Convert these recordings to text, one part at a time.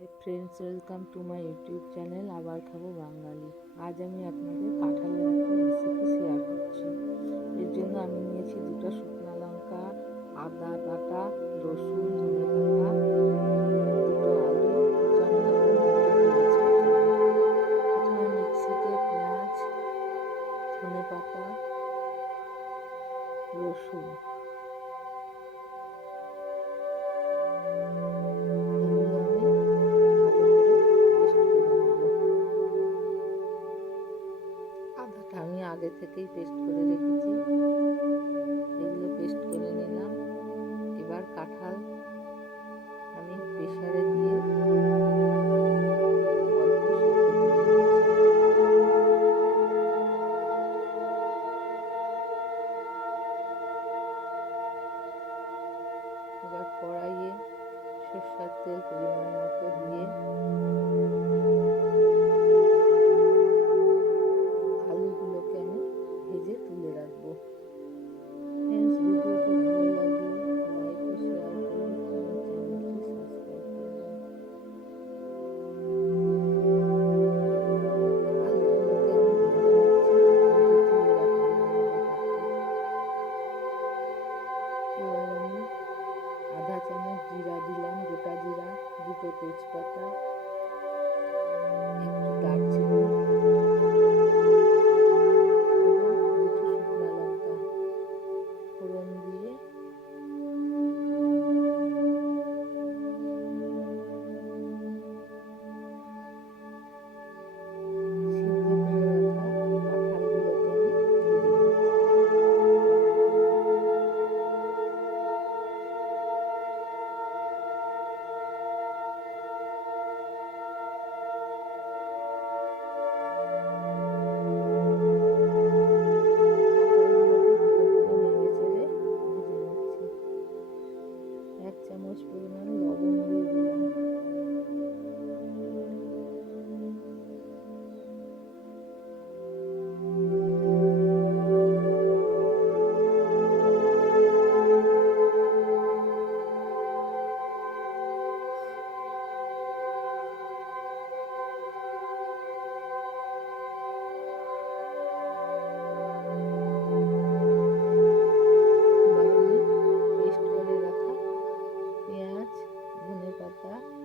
Friends welcome to my YouTube channel আবার খাব বাঙালি আজ আমি আপনাদের কাঁঠালের একটা রেসিপি শেয়ার করছি। এর জন্য আমি নিয়েছি দুটো শুকনো লঙ্কা, আদা বাটা, রসুন, ধনে পাতা, দুটো আলু পেঁয়াজ পেঁয়াজ, ধনে পাতা, রসুন। আগে থেকেই পেস্ট করে রেখেছি। এগুলো পেস্ট করে নিলাম। এবার কাঁঠাল আমি প্রেশারে দিয়ে এবার কড়াইয়ে সর্ষার তেল পরিমাণ মতো দিয়ে গোটা জিরা দুটো তেজপাতা 我去哪里要过？ 거야?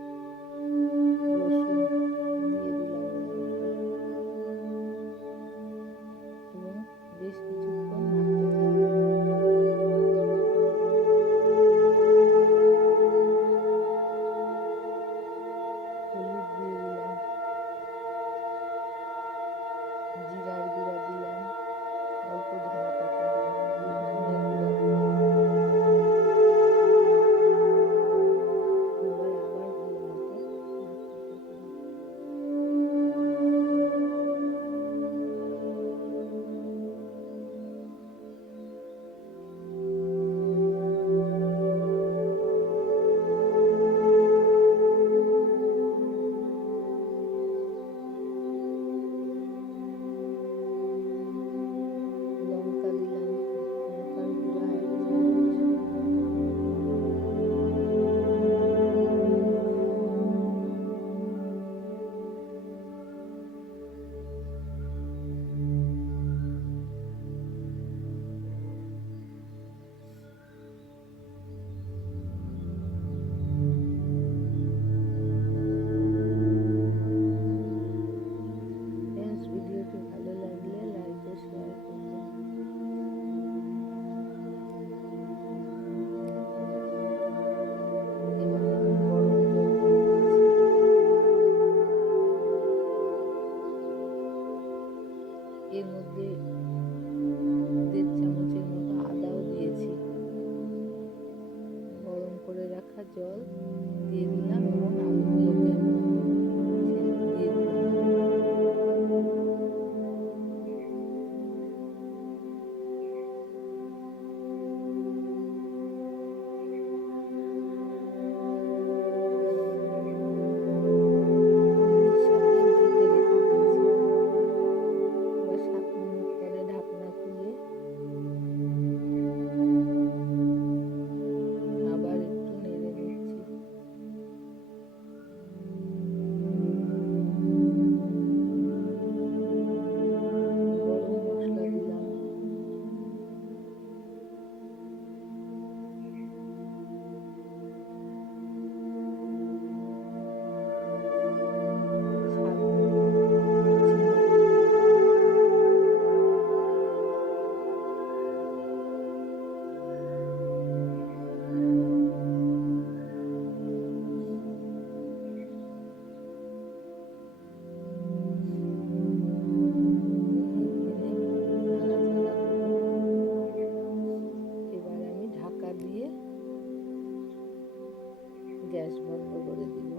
es más